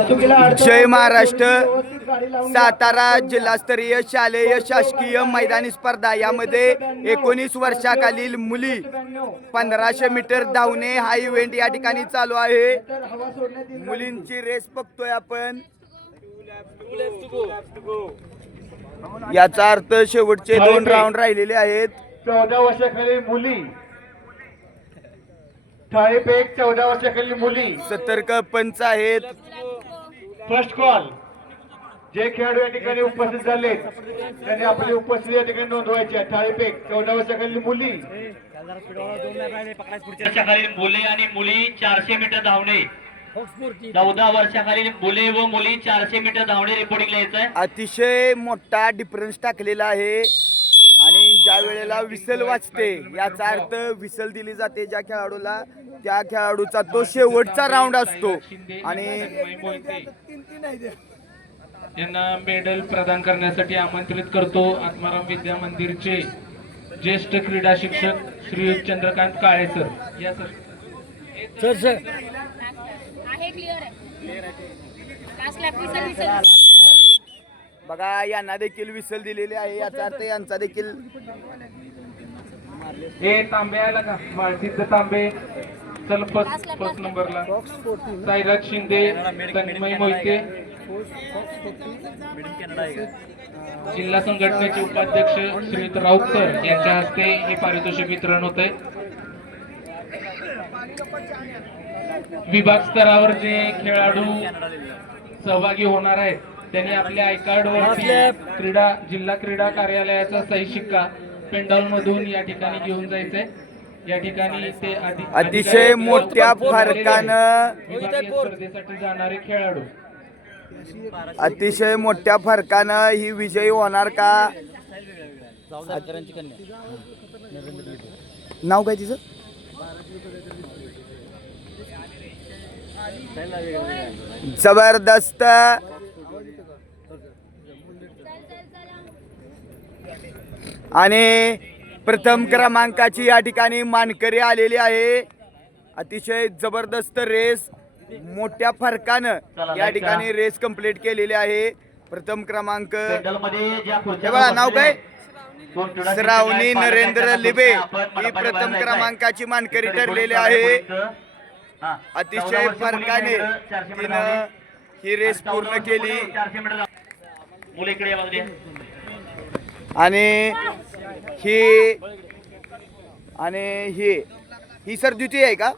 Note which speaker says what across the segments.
Speaker 1: जय महाराष्ट्र. सातारा जिल्हास्तरीय शालेय शासकीय मैदानी स्पर्धा. यामध्ये एकोणीस वर्षाखालील मुली पंधराशे मीटर धावणे हा इव्हेंट या ठिकाणी चालू आहे. मुलींची रेस बघतोय आपण. याचा अर्थ शेवटचे दोन राऊंड राहिलेले आहेत.
Speaker 2: चौदा वर्षाखालील मुली. थाळीपेक चौदा वर्षाखालील मुली.
Speaker 1: सतर्क पंच आहेत.
Speaker 2: फर्स्ट कॉल जे खेळाडू या ठिकाणी उपस्थित झाले त्यांनी आपली उपस्थिती या ठिकाणी नोंदवायची आहे. थाळीपेक चौदा वर्षाखालील मुली.
Speaker 3: वर्षाखालील मुले आणि मुली चारशे मीटर धावणे. चौदा वर्षाखालील मुले व मुली चारशे मीटर धावणे रिपोर्टिंगला यायचं आहे
Speaker 1: अतिशय मोठा डिफरन्स टाकलेला आहे. ज्या वेळेला विसल वाजते याचा अर्थ विसल दिली जाते ज्या खेळाडूला त्या खेळाडूचा तो शेवटचा राऊंड असतो. आणि
Speaker 4: यांना मेडल प्रदान करण्यासाठी आमंत्रित करतो आत्माराम विद्या मंदिरचे ज्येष्ठ क्रीडा शिक्षक श्री चंद्रकांत काळे सर. या सर.
Speaker 5: आहे क्लिअर आहे.
Speaker 1: बघा यांना देखील विसल दिलेली आहे. याचा अर्थ यांचा देखील
Speaker 4: हे तांबे आला का माळसिद्ध तांबे. चल फर्स्ट फर्स्ट नंबरला साईराज शिंदे तन्मय मोहिते. जिल्हा संघटनेचे उपाध्यक्ष श्रीयुत राऊत सर यांच्या हस्ते हे पारितोषिक वितरण होत आहे विभाग स्तरावर जे खेळाडू सहभागी होणार आहेत त्यांनी आपल्या आय कार्ड जिल्हा क्रीडा कार्यालयाचा सही शिक्का पेंडॉल मधून या ठिकाणी घेऊन जायचंय. या ठिकाणी ते
Speaker 1: अतिशय मोठ्या. फरकानं
Speaker 4: स्पर्धेसाठी जाणारे खेळाडू.
Speaker 1: अतिशय मोठ्या फरकानं ही विजयी होणार का? नाव काय तिचं? जबरदस्त आणि प्रथम क्रमांकाची या ठिकाणी मानकरी आलेली आहे अतिशय जबरदस्त रेस मोठ्या फरकानं या ठिकाणी रेस कंप्लीट केलेली आहे प्रथम क्रमांक हे बघा नाव काय श्रावणी नरेंद्र लिबे ही प्रथम. क्रमांकाची मानकरी ठरलेली आहे.
Speaker 3: हा.
Speaker 1: अतिशय फरकाने तिनं. ही रेस पूर्ण केली. आणि ही आणि ही ही सर द्वितीय आहे का?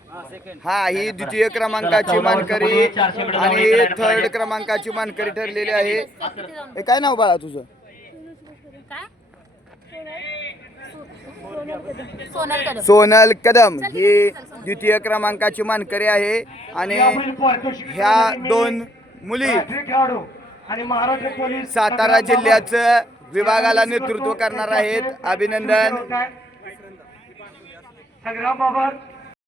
Speaker 1: हा ही द्वितीय क्रमांकाची मानकरी आणि थर्ड क्रमांकाची मानकरी ठरलेली आहे. हे काय नाव बाळा तुझं?
Speaker 5: काय? सोनल कदम.
Speaker 1: सोनल कदम. ही द्वितीय क्रमांकाची मानकरी आहे आणि ह्या दोन मुली.
Speaker 2: खेळाडू. आणि महाराष्ट्र पोलीस
Speaker 1: सातारा जिल्ह्याचं विभागाला नेतृत्व करणार आहेत. अभिनंदन.